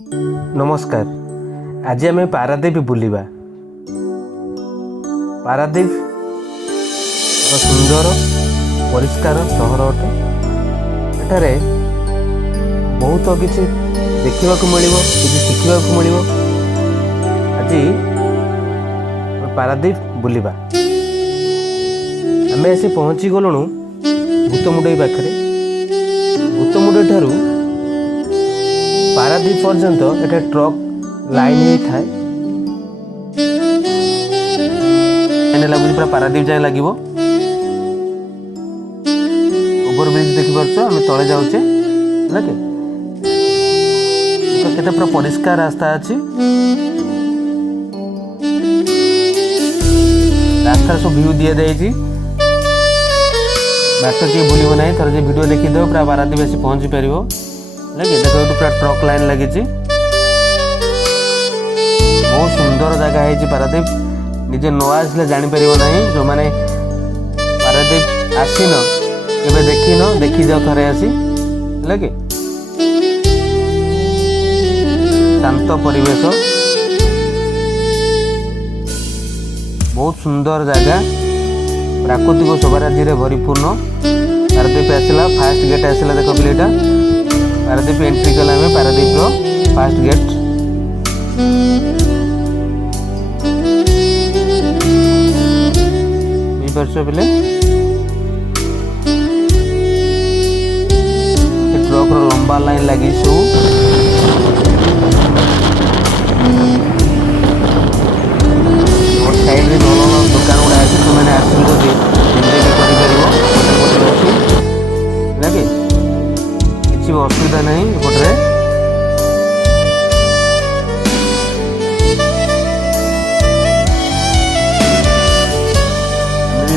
नमस्कार। आज आम पारादीप बुलिबा। पारादीप एक सुंदर परिष्कार सहर अटे। एठारे बहुत किसी देखा मिलिबो, किसी शिखा मिलिबो। आज पारादीप बुलिबा। आम आसी पहुँची गलुणु भूतमुंडई पाखरे। भूतमुंडई ठारू पारादीप पर्यंत एटा ट्रक लाइन ही थाए। लगुच पूरा पारादीप जाए लगे। ओवरब्रिज देखी पार्छ। आम तले जाऊे केते पूरा परिष्कार रास्ता अच्छी। रास्ता सब व्यू दि जाए। बाट किए भूल ना। थर जो वीडियो देखीद पूरा पारादीप आसी पहुँची पार लगे। देखो ये पूरा ट्रक लाइन लगी। बहुत सुंदर जगह है पारादीप। निजे न आसले जापर ना। जो मैंने पारादीप आसीन के देखिन देखी जाओ थे आसी लगे। शांत परिवेश, बहुत सुंदर जगह, प्राकृतिक शोभाराजी भरीपूर्ण। पारादीप आसला फास्ट गेट आसला। देख पिलेटा पारादीप एंट्री कला। पारादीप फास्ट गेट पे ट्रक लंबा लाइन लगी। सब साइड में भल दुकान गुड़ा अच्छे। तुमने आसोदी एंजॉय भी कर लगे। किसी भी असुविधा नहीं। एपटे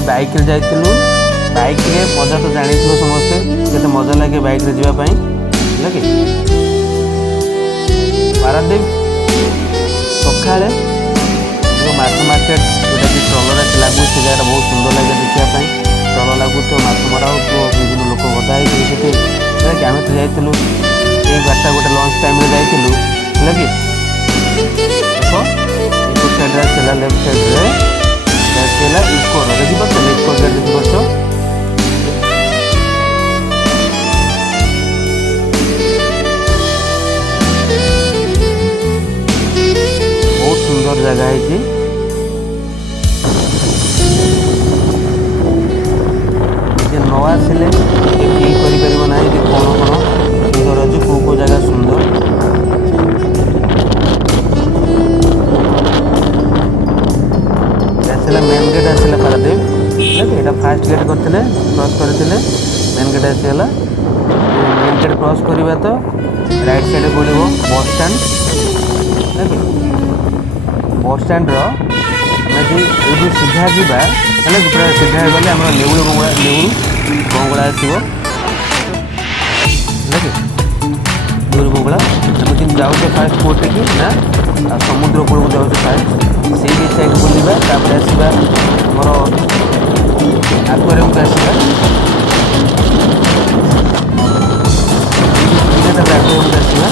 बाइक रे जाइलु। बाइक रे मजा तो जानी समस्ते केते मजा लगे बाइक रे जीवा पई लगे। पारादीप सकाळे जो माछ मार्केट जोटा कि ट्रलर लागू से जगह बहुत सुंदर लगे देखा। ट्रल लागू तो माछ मरा हो विभिन्न लोक गदा है। आम तो जाइलु ये बारटा गोटे लंच टाइम जाइलु लगे। देखो एक साइड लेफ्ट साइड इको देखी पार्छ। इको गेट देखी पार्छ। बहुत सुंदर जगह है। न आसिले फील कर ना कौन कौन सुंदर अच्छे कौ जगह सुंदर। मेन गेट आसला पारादीप लगे। फास्ट गेट करते क्रॉस करते मेन गेट आसीगला। मेन गेट क्रॉस करवा तो राइट साइड पड़ो बस स्टैंड लगे। बस स्टैंड रही सीधा जावा पूरा सीधा गले आम नेउल बंगला आसो लगे। नेउल बंगला आम कि जाऊे फास्ट कोटे कि ना समुद्र कूल को जाऊे फास्ट सी बीच साइड बुलवा। आसवा आमर आक्वेरियम को आसवा। आक्वेरियम को आसवा।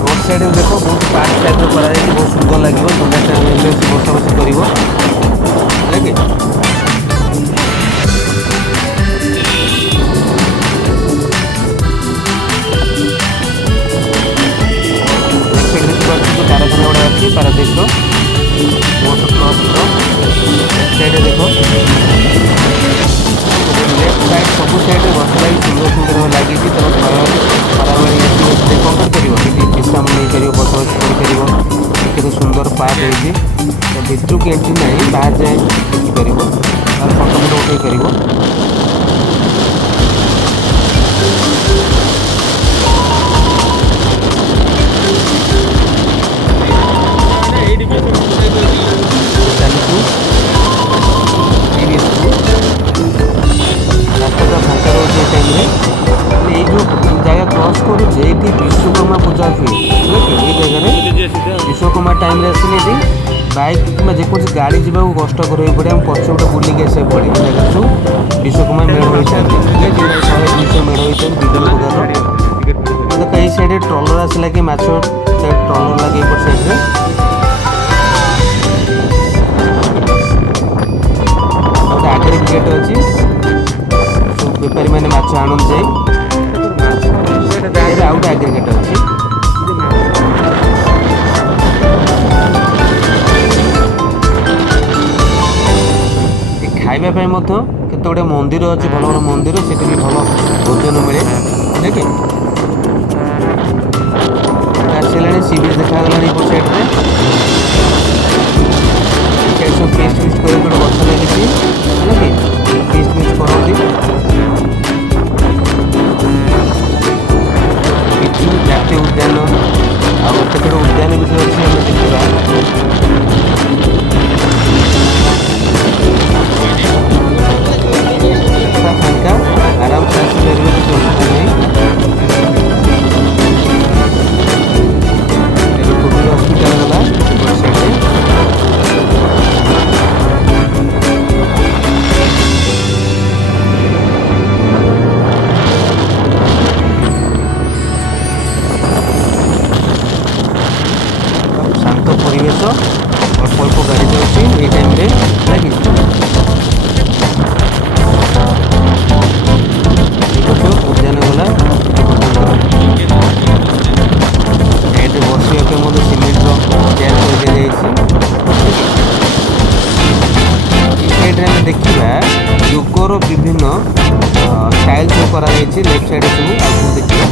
रोड साइड में देखो बहुत पार्क टाइप कर बहुत सुंदर लगे। सुंदर टाइम बसा बसी कर लगे। कारखाना गुड़ा अच्छी पारादीप बहुत क्रॉस साइड देखो। लेफ्ट साइड सब साइड गछ लगी सुंदर सुंदर लगी। तुम खराबड़ी कौन कर विश्राम नहीं कर बस बस कर। सुंदर पार्क है। भितर की एंट्री ना बाहर जाए देखिपर फटो फटो उठे पार। जगह क्रॉस करुचे विश्वकर्मा पूजा हुए। ये जगह विश्वकर्मा टाइम आसने बाइक कि जेकोसी गाड़ी जावा कष्टकर हो पड़े पछपटे बुलिक आसा पड़े जगह सब विश्वकर्मा मेढ़ होता है 100-200 मेढ़ होता है विभिन्न प्रकार तो कई साइड ट्रलर आसला कि माछ ट्रलर लगे एपट साइड आगे गेट अच्छी सब बेपारी मैंने माछ आणुन जाए आउट आगे गेट अच्छी खाइबा केते गोटे मंदिर अच्छे भल भल मंदिर से भी भल भोजन मिले देखे आसला सी बीच देखा साइड में सब फेस्ट फिस्ट कर गछ लगी फेस्ट फिस्ट करती जातीय उद्यान आते उद्यान भी अच्छी आम देखा फांका आराम से आसपारे किसी असुविधा नहीं कोविड हस्पिटाल गला साइड शांत परिवेश अल्प अल्प गाड़ी जाऊँगी ये टाइम लगे उद्यान गला बसवाक मतलब सीमेंट चेयर कर आम देखा योगर विभिन्न स्टाइल सब कर लेफ्ट साइड सब आगे देखिए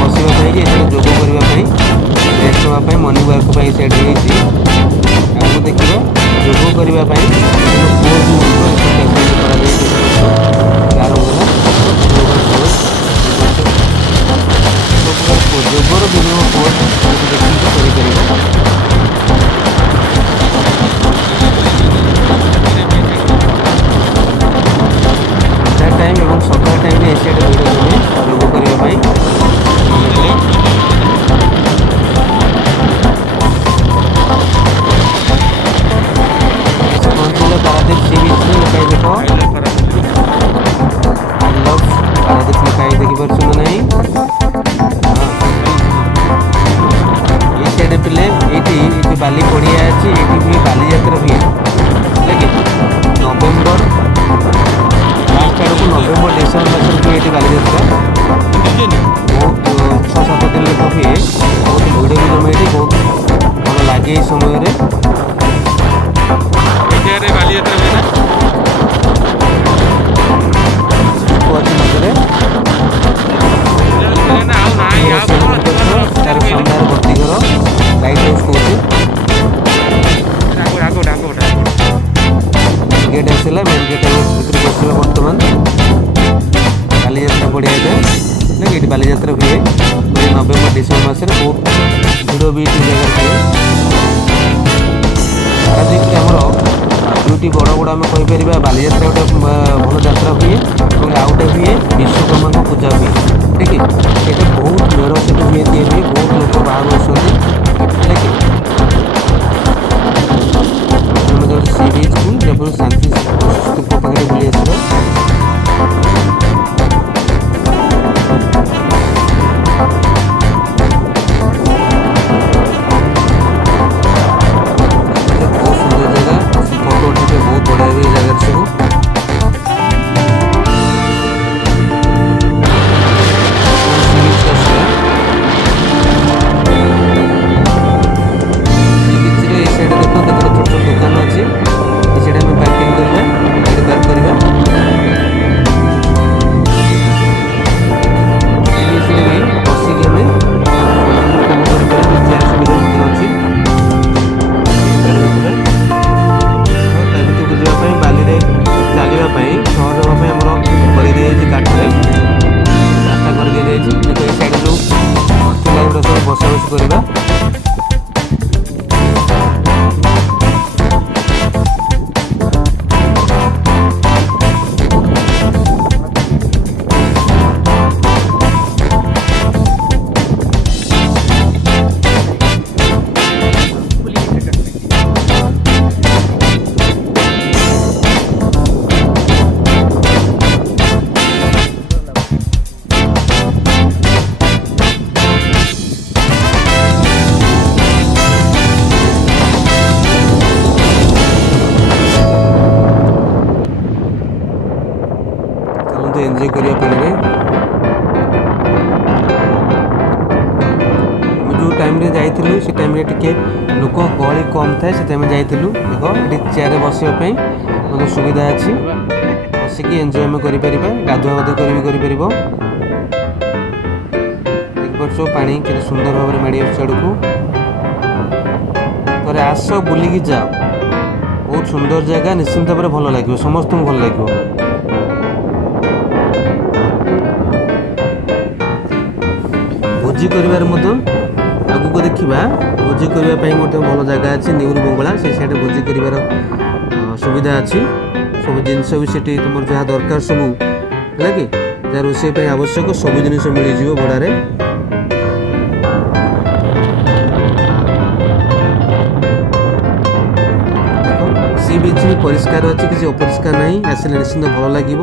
बसवाई जोग करने रेस्ट नापी मर्निंग वाक साइड आगे देखिए जोग करने जोगर विभिन्न कोर्स देखिए टाइम और सकाल टाइम एसिड योग करने पारादीप सी बीच में लिखाई देख आई लव पारादीप लिखाई देखिपुर नहीं ये साइड पे ये बाली पड़िया अच्छी ये भी बाली यात्रा हुए लगे नवेम्बर लास्ट आड़ को नवेम्बर डिसेम्बर मास हुए ये बाली यात्रा बहुत 6-7 दिन लेखा हुए बहुत भिड़ भी जमे ये बहुत भल लगे समय बाली यात्रा हुए तार सामने भर्ती घर लाइट हाउस कौन गेट आसला मेन गेट भर बसला बर्तमान बाली यात्रा पड़िया ना ये बाली यात्रा हुए नवेम्बर डिसेम्बर मास बहुत भिड़ भी जगह हुए पारादीप आमर दुटी बड़ बड़ आम कहीपर बाली यात्रा गोटे भल यात्रा हुए और आउटे हुए विश्वकर्मा पूजा हुए ठीक है ये बहुत मेढ़ से हुए हुए बहुत लोग बाहर आसते सी बीच को शांति स्तूप पाखे बुले बहुत सुंदर जगह फोटो उठे बहुत बढ़िया भी जगह सब ଯାଇଥିଲୁ ସେ ଟାଇମ୍ରେ ଟିକେ ଲୋକ ଗହଳି କମ୍ ଥାଏ ସେଥିପାଇଁ ଯାଇଥିଲୁ। ଦେଖ ଏଠି ଚେୟାରରେ ବସିବା ପାଇଁ ମଧ୍ୟ ସୁବିଧା ଅଛି, ବସିକି ଏନ୍ଜୟ ଆମେ କରିପାରିବା, ଗାଧୁଆ ଗାଧୁଆ କରିପାରିବ। ଦେଖିପାରୁଛ ପାଣି କେତେ ସୁନ୍ଦର ଭାବରେ ମାଡ଼ି ଆସୁଛି ଆଡ଼କୁ। ଥରେ ଆସ ବୁଲିକି ଯାଅ, ବହୁତ ସୁନ୍ଦର ଜାଗା, ନିଶ୍ଚିନ୍ତ ଭାବରେ ଭଲ ଲାଗିବ, ସମସ୍ତଙ୍କୁ ଭଲ ଲାଗିବ। ଭୋଜି କରିବାରେ ମଧ୍ୟ ଆଗକୁ ଦେଖିବା, ଭୋଜି କରିବା ପାଇଁ ମଧ୍ୟ ଭଲ ଜାଗା ଅଛି। ନେହୁରୁ ବଙ୍ଗଳା ସେ ସାଇଡ଼ରେ ଭୋଜି କରିବାର ସୁବିଧା ଅଛି। ସବୁ ଜିନିଷ ବି ସେଠି ତୁମର ଯାହା ଦରକାର ସବୁ ହେଲା କି ଯାହା ରୋଷେଇ ପାଇଁ ଆବଶ୍ୟକ ସବୁ ଜିନିଷ ମିଳିଯିବ ଭଡ଼ାରେ। ସି ବିଚ୍ ବି ପରିଷ୍କାର ଅଛି, କିଛି ଅପରିଷ୍କାର ନାହିଁ। ଆସିଲେ ନିଶ୍ଚିନ୍ତ ଭଲ ଲାଗିବ।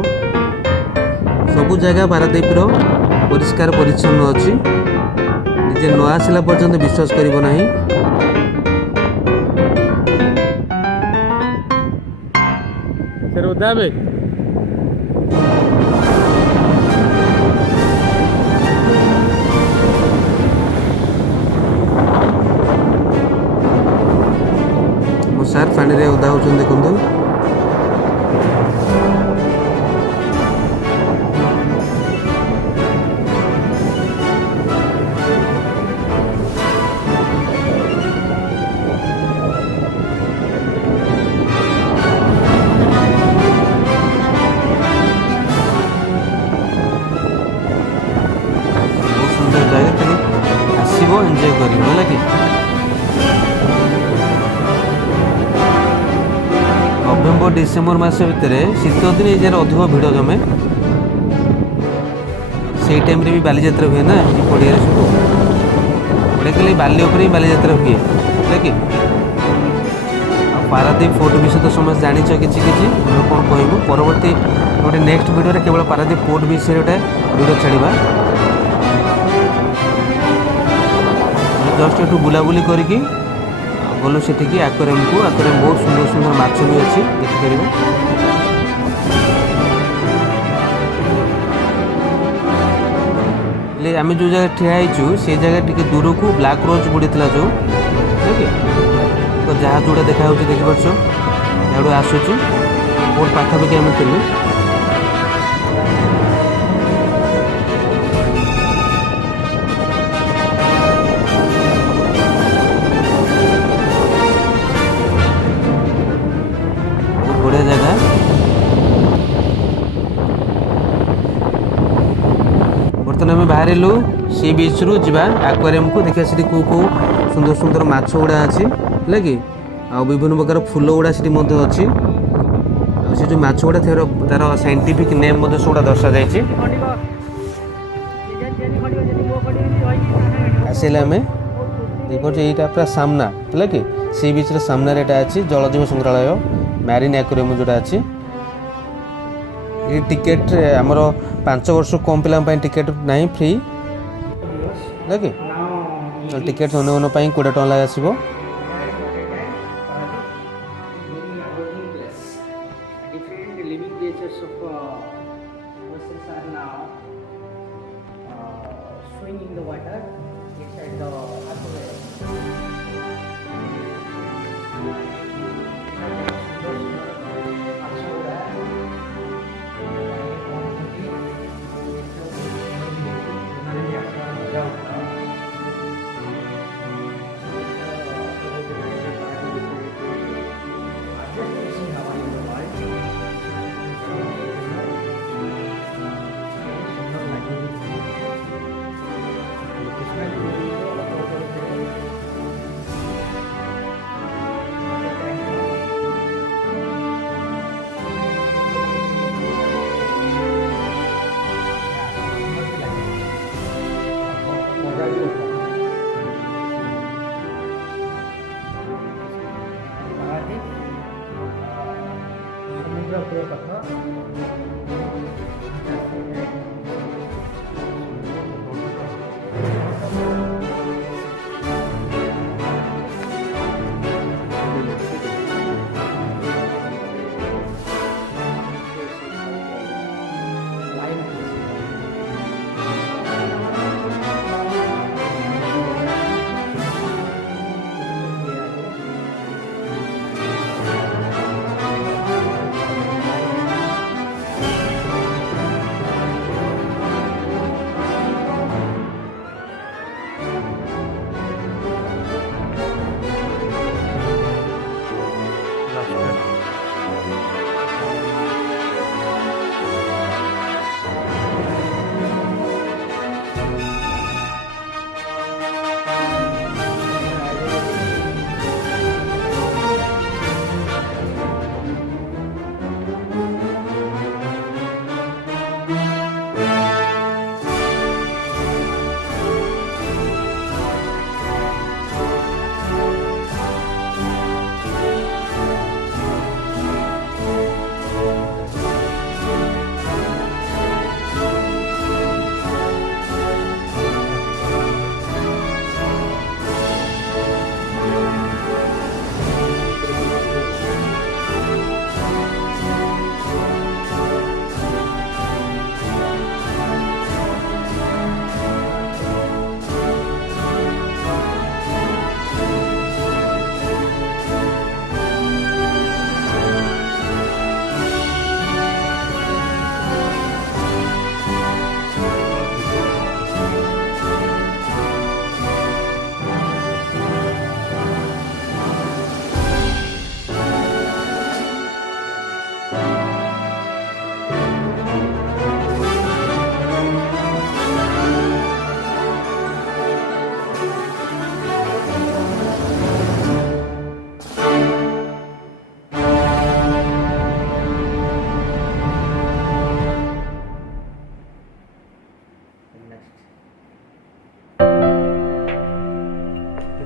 ସବୁ ଜାଗା ପାରାଦ୍ୱୀପର ପରିଷ୍କାର ପରିଚ୍ଛନ୍ନ ଅଛି। ନିଜେ ନ ଆସିଲା ପର୍ଯ୍ୟନ୍ତ ବିଶ୍ୱାସ କରିବ ନାହିଁ। ମୋ ସାର୍ ପାଣିରେ ଓଦା ହେଉଛନ୍ତି ଦେଖନ୍ତୁ। ଆସିବ ଏନ୍ଜୟ କରିବ ହେଲା କି। ନଭେମ୍ବର ଡିସେମ୍ବର ମାସ ଭିତରେ ଶୀତ ଦିନ ଏଇ ଜାଗାରେ ଅଧିକ ଭିଡ଼ ଜମେ। ସେଇ ଟାଇମ୍ରେ ବି ବାଲିଯାତ୍ରା ହୁଏ ନା ଏଇ ପଡ଼ିଆରେ ସବୁ ପଡ଼ିଆ ଖାଲି ବାଲି ଉପରେ ହିଁ ବାଲିଯାତ୍ରା ହୁଏ ହେଲା କି। ଆଉ ପାରାଦ୍ୱୀପ ଫୋର୍ଟ ବିଷୟ ତ ସମସ୍ତେ ଜାଣିଛ କିଛି କିଛି, ଆମେ କ'ଣ କହିବୁ ପରବର୍ତ୍ତୀ ଗୋଟେ ନେକ୍ସଟ ଭିଡ଼ିଓରେ କେବଳ ପାରାଦ୍ୱୀପ ଫୋର୍ଟ ବିଷୟରେ ଗୋଟେ ଭିଡ଼ିଓ ଛାଡ଼ିବା। ଜଷ୍ଟ ଏଠୁ ବୁଲାବୁଲି କରିକି ଗଲୁ ସେଠିକି ଆକ୍ୱାରିୟମକୁ। ଆକ୍ୱାରିୟମ ବହୁତ ସୁନ୍ଦର ସୁନ୍ଦର ମାଛ ବି ଅଛି ଦେଖିପାରିବ। ହେଲେ ଆମେ ଯେଉଁ ଜାଗାରେ ଠିଆ ହେଇଛୁ ସେଇ ଜାଗା ଟିକେ ଦୂରକୁ ବ୍ଲାକ୍ ରୋଜ୍ ବୁଡ଼ିଥିଲା ଯେଉଁ ଠିକ୍ ତ ଯାହା ଯେଉଁଟା ଦେଖାଯାଉଛି ଦେଖିପାରୁଛ ଏଆଡ଼ୁ ଆସୁଛି ବହୁତ ପାଖାପାଖି ଆମେ ଥିଲୁ। ବଢ଼ିଆ ଜାଗା। ବର୍ତ୍ତମାନ ଆମେ ବାହାରିଲୁ ସି ବିଚ୍ରୁ ଯିବା ଆକ୍ୱାରିୟମକୁ। ଦେଖିବା ସେଠି କେଉଁ କେଉଁ ସୁନ୍ଦର ସୁନ୍ଦର ମାଛ ଗୁଡ଼ା ଅଛି ହେଲା କି, ଆଉ ବିଭିନ୍ନ ପ୍ରକାର ଫୁଲ ଗୁଡ଼ା ସେଠି ମଧ୍ୟ ଅଛି। ଆଉ ସେ ଯେଉଁ ମାଛ ଗୁଡ଼ା ତାର ସାଇଣ୍ଟିଫିକ୍ ନେମ୍ ମଧ୍ୟ ସେଗୁଡ଼ା ଦର୍ଶାଯାଇଛି। ଆସିଲେ ଆମେ ଦେଖିପାରୁଛୁ ଏଇଟା ପୁରା ସାମ୍ନା ହେଲା କି, ସି ବିଚ୍ର ସାମ୍ନାରେ ଏଇଟା ଅଛି ଜଳଜୀବ ସଂଗ୍ରହାଳୟ ମ୍ୟାରିନ୍ ଆକ୍ୱାରିୟମ ଯେଉଁଟା ଅଛି। ଏଇ ଟିକେଟ୍ ଆମର 5 ବର୍ଷ କମ୍ ପିଲାଙ୍କ ପାଇଁ ଟିକେଟ୍ ନାହିଁ, ଫ୍ରି ହେଲା କି। ଟିକେଟ୍ ଅନ୍ୟମାନଙ୍କ ପାଇଁ 20 ଟଙ୍କା ଲେଖା ଆସିବ।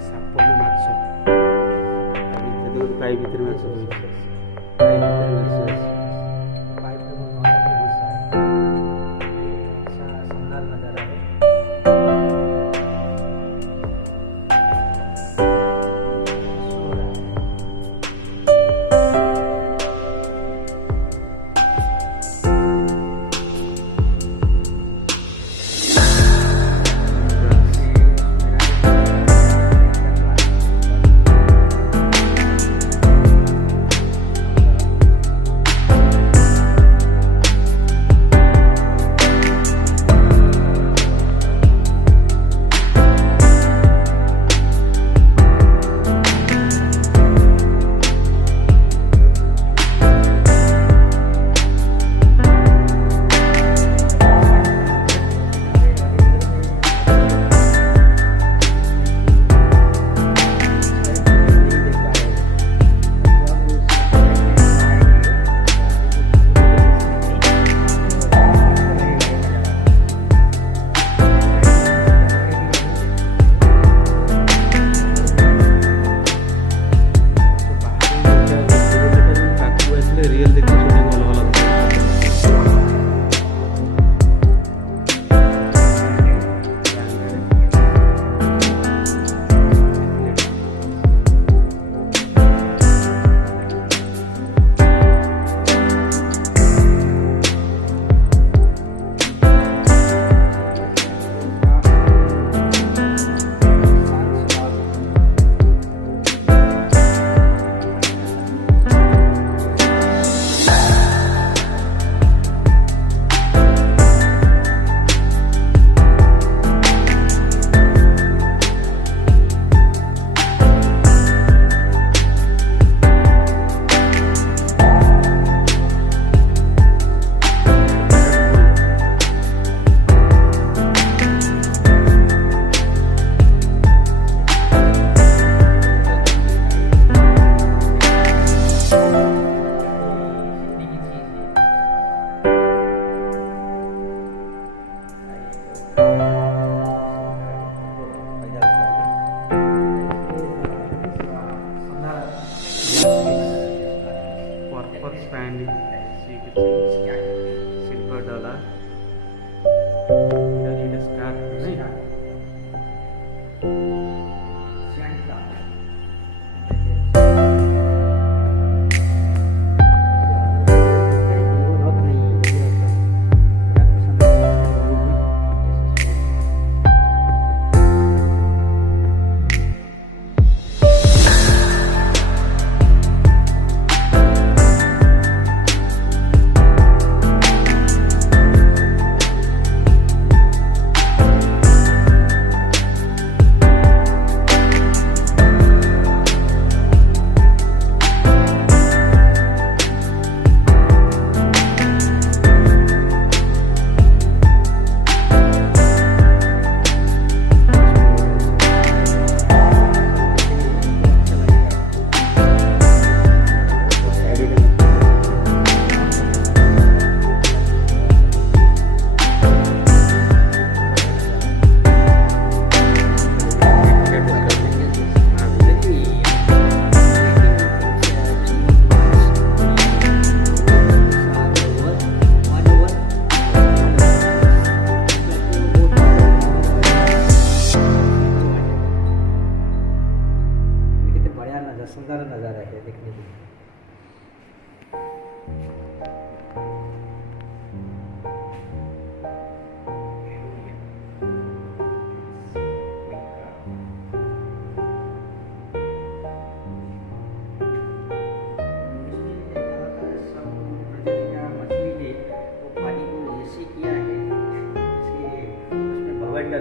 ସାପ ନା ମାଛ ପାଇ ଭିତରେ ମାଛ ପାଇ ଭିତରେ ମାଛ ଅଛି। Silver dollar. Then it is cut, right? सुंदर नज़ारा है देखने के लिए।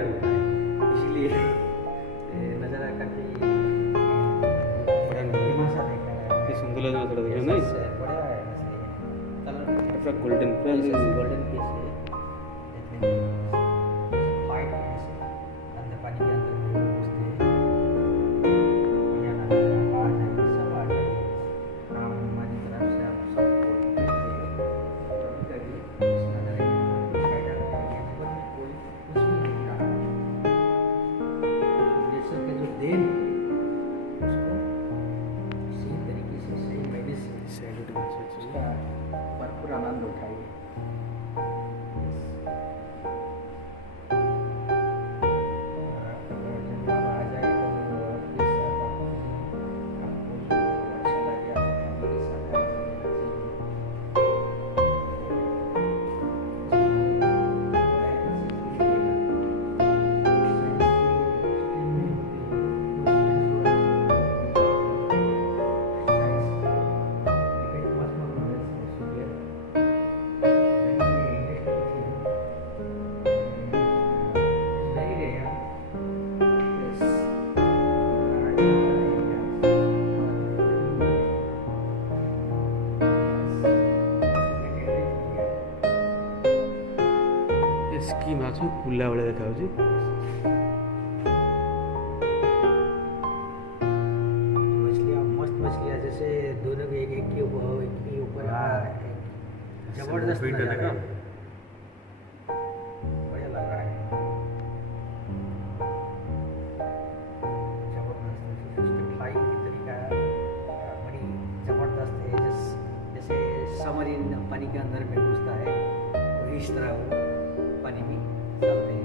होता है इसलिए नज़ारा काफ़ी सुंदर लग रहा थोड़ा नहीं बड़ा है कलर पूरा गोल्डन गोल्डन पीस है वाइट पीस अंदर पानी के अंदर घुसते बढ़िया लग रहा है बाहर जाएंगे सब आ जाएंगे आप हमारी तरफ से आप सबको करिए इस नज़ारे में फायदा करेंगे जीवन में कोई कुछ भी फुला भाई देखा मछलियाँ मस्त मछलियाँ जैसे दोनों भी एक के ऊपर जबरदस्त नज़ारा है। बढ़िया लग रहा है। जबरदस्त उसकी फ्लाइंग की तरीका बड़ी जबरदस्त है। जैसे सबमरीन पानी के अंदर में घुसता है तो इस तरह वो पानी में चलते हैं।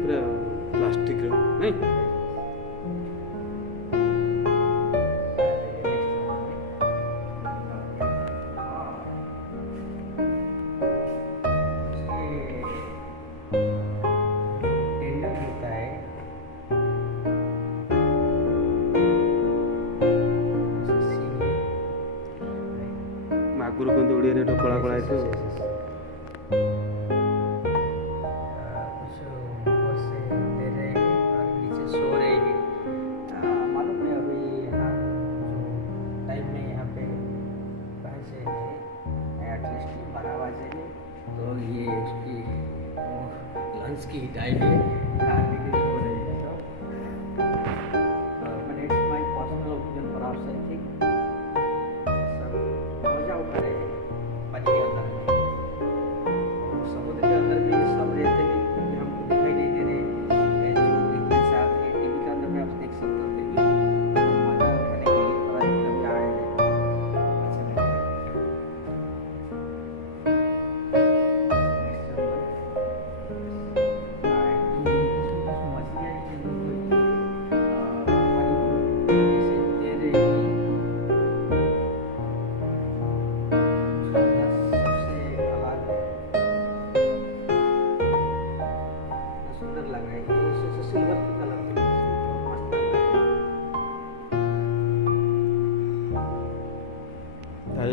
पूरा प्लास्टिक नहीं मागुर कहते ओडिया कला कला है तो ये उसकी लंच की टाइम है, खाने की सो रहे हैं सब। But it's my personal opinion for our think सब मजा उठा रहे हैं पानी के अंदर में। और समुद्र के अंदर भी सब रहते हैं क्योंकि हमको दिखाई नहीं दे रहे हैं। जो इतने साथ है टीवी के अंदर में आप देख सकते हो, फिर भी मजा उठाने के लिए थोड़ा कभी आए हैं, अच्छा लगेगा।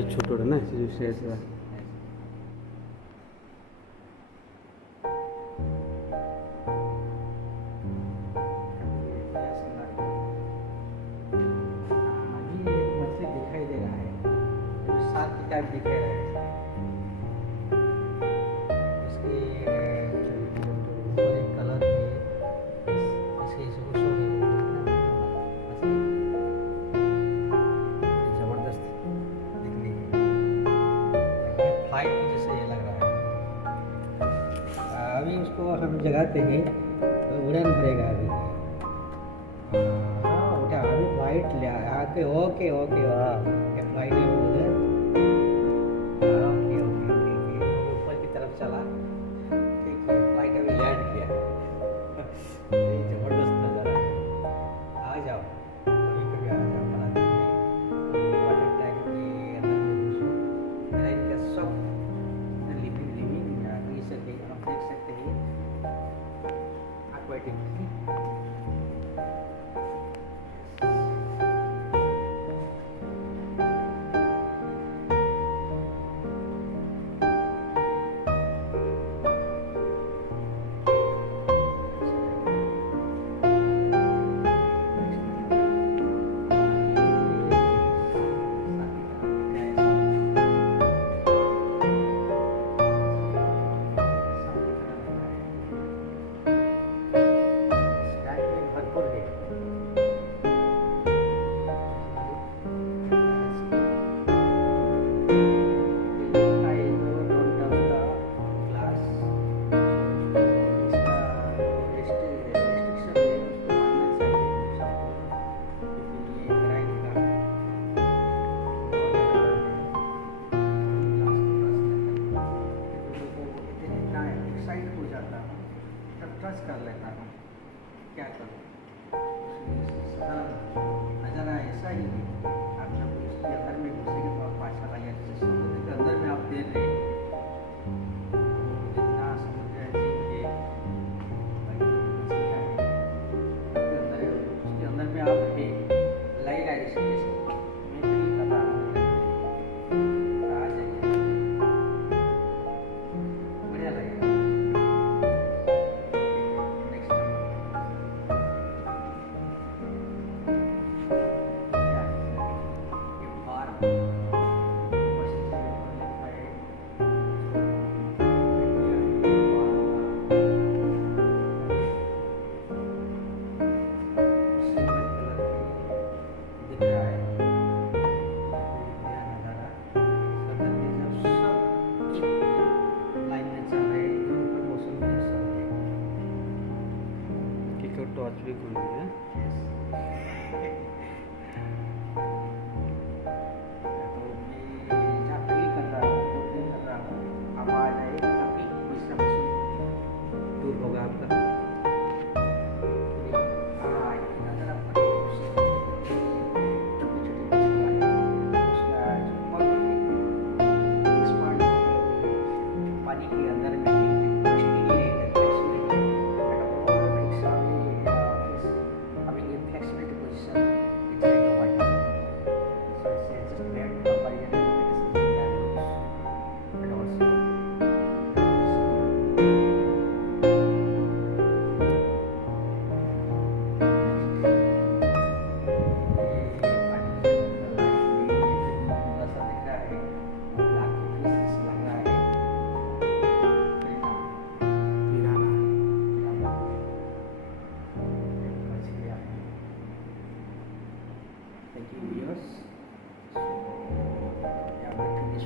छोटो ना से जो शेष है दिखाई दे रहा है, सात की टाइप दिख रहा है। इसके ऊपर एक कलर है, इसके जबरदस्त दिखने की फ्लाइट की जैसे ये लग रहा है। अभी उसको हम जगाते हैं तो उड़ान भरेगा अभी। हाँ उठा अभी फ्लाइट ले आके ओके ओके ओके फ्लाइट है उधर। ओके ओके ओके ऊपर की तरफ चला, ठीक है फ्लाइट अभी लैंड किया। ये जबरदस्त नज़ारा है। आ जाओ कभी कभी आ जाओ बना देखने वाटर टैंक के अंदर में घुसो, मेरा इनका सब लिविंग ये सके आप देख सकते हैं एक्वाटिक। टच कर लेता हूँ, क्या करूँ। नज़ारा ऐसा ही है, आप जब उसके अंदर में घुसेंगे तो आपको अच्छा लगेगा। जैसे समुद्र के अंदर में आप देख रहे हैं, जितना समुद्र है उसके अंदर में आप भी लगेगा ऐसे जैसे मैं फील कर रहा हूँ। आ जाइए, बढ़िया लगेगा। नेक्स्ट जहाँ फील कर रहा हूँ जो फील कर रहा हूँ आवाज़ आएगी काफ़ी दूसरा पशु दूर होगा आपका। नज़र आपका छोटी छोटी उसका जो पग है एक्सपांड पानी के अंदर में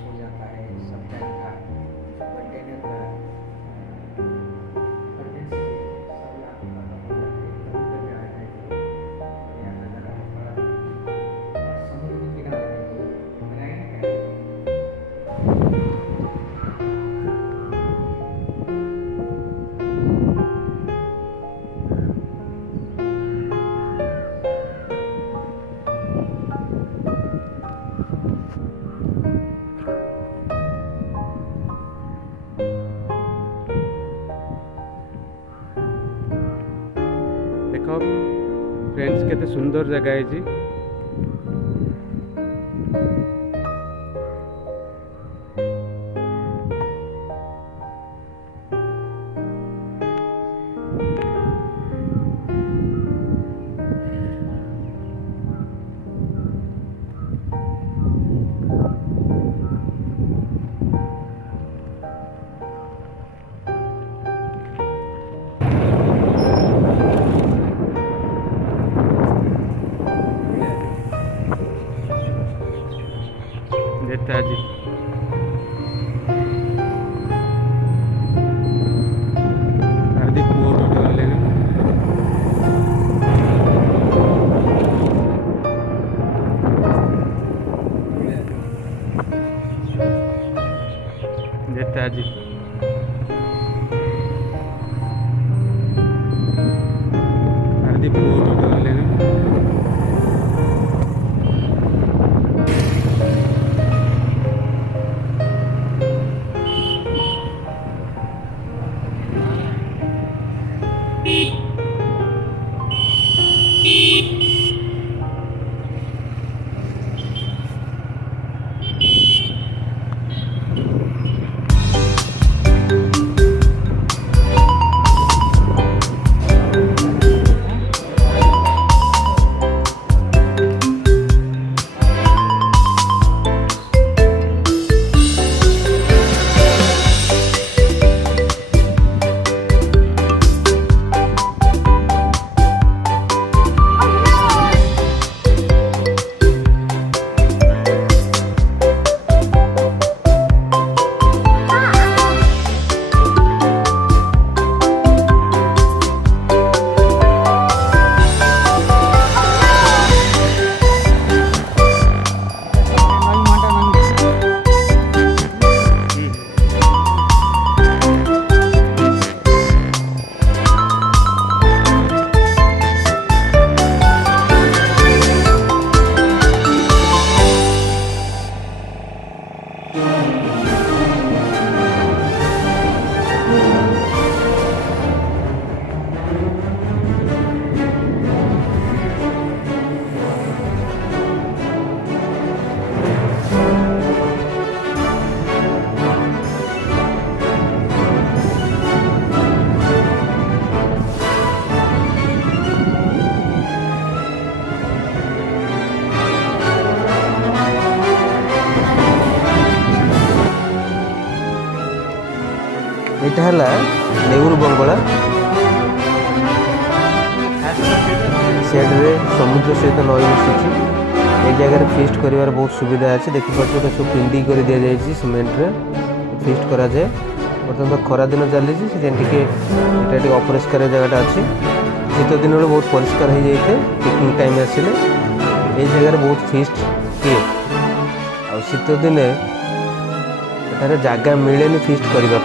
हो जाता है सब टाइम का कंटेनर का कंटेंट से सब लाख खत्म हो जाते हैं कभी कभी आ जाए तो यहाँ नज़ारा बड़ा और समुद्र के किनारे बनाएंगे देख फ्रेंड्स केते सुंदर जगह है जी। नेताजी हार्दिक पूर्व गले नेताजी हार्दिक पूर्व गले এটা হল ନେହୁରୁ ବଙ୍ଗଳା ସିଆଡ଼ରେ ସମୁଦ୍ର ସହିତ ନଈ ମିଶିଛି। এই জায়গায় ফিস্ট করিবার বহুত সুবিধা আছে। দেখিপাচ্ছ এটা সব পিন্ডি করে দিয়া যাইছি সিমেন্টরে ফিস্ট করা যায়। বর্তমান খরা দিন চালিছি সেদিন টিকে এটা টিকে অপরিষ্কার জায়গাটা আছে। शीत दिन बेले बहुत परिष्कार हो जाए पिकनिक टाइम आसिले ये जगह बहुत फिस्ट किए आ शीत दिने एठार जगह मिले फिस्ट करने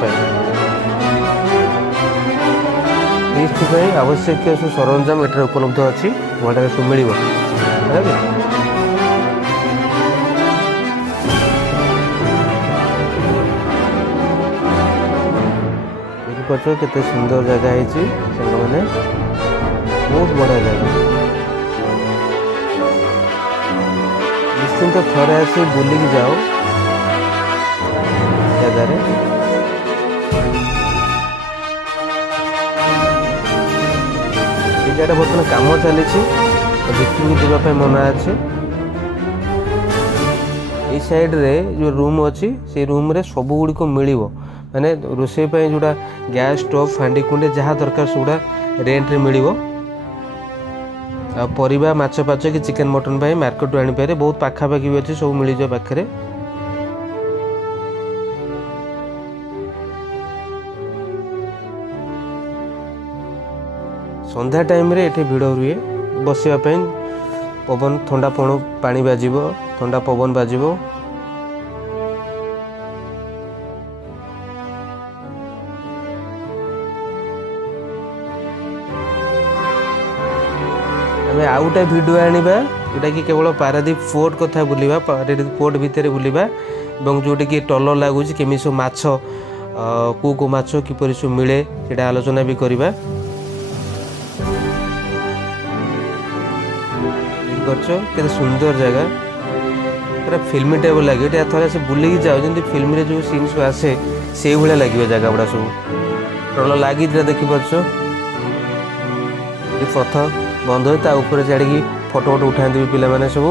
फिस्ट आवश्यक सब सरंजाम एठार उपलब्ध अच्छी भड़े सब मिल केते सुंदर जगह है मैंने बहुत बड़ा जगह निश्चिंत थोड़े आसी बुलिक जाओ जगह जगह बर्तमान कम चली भितर जावाई मना अच्छे ये साइड रे जो रूम अच्छी से रूम रे सब गुड़िक मिल माने रोषे जोड़ा गैस स्टोव हांडी कुंडे जहाँ दरकार सेगुड़ा रेंट रे मिल परिबा माछ पाच कि चिकेन मटन भाई मार्केट आनी पारे बहुत पाखापाखि भी अच्छे सब मिल जाए पाखे संध्या टाइम रे एठे भिड़ हुए बसवा पवन ठंडा पानी बाजिब ठंडा पवन बाजिब आम आउ गोटे भिडियो आनिबा जोटा कि केवल पारादीप फोर्ट कथा बुलिबा पारादीप फोर्ट भितर बुलिबा एवं जोटा कि टल लगुच केमी सब माछ को माछ किपरि सब मिले सेटा आलोचना भी करबा केते सुंदर जगह पूरा फिल्मी टाइप लगे थोड़ा से बुलिकी जाओ जमी फिल्म रे जो सीन सब आसे से भाया लगे जगह गुड़ा सब टल लगी देखिपार पथ बंद हो चढ़ी फोटो उठाते भी पिला सब।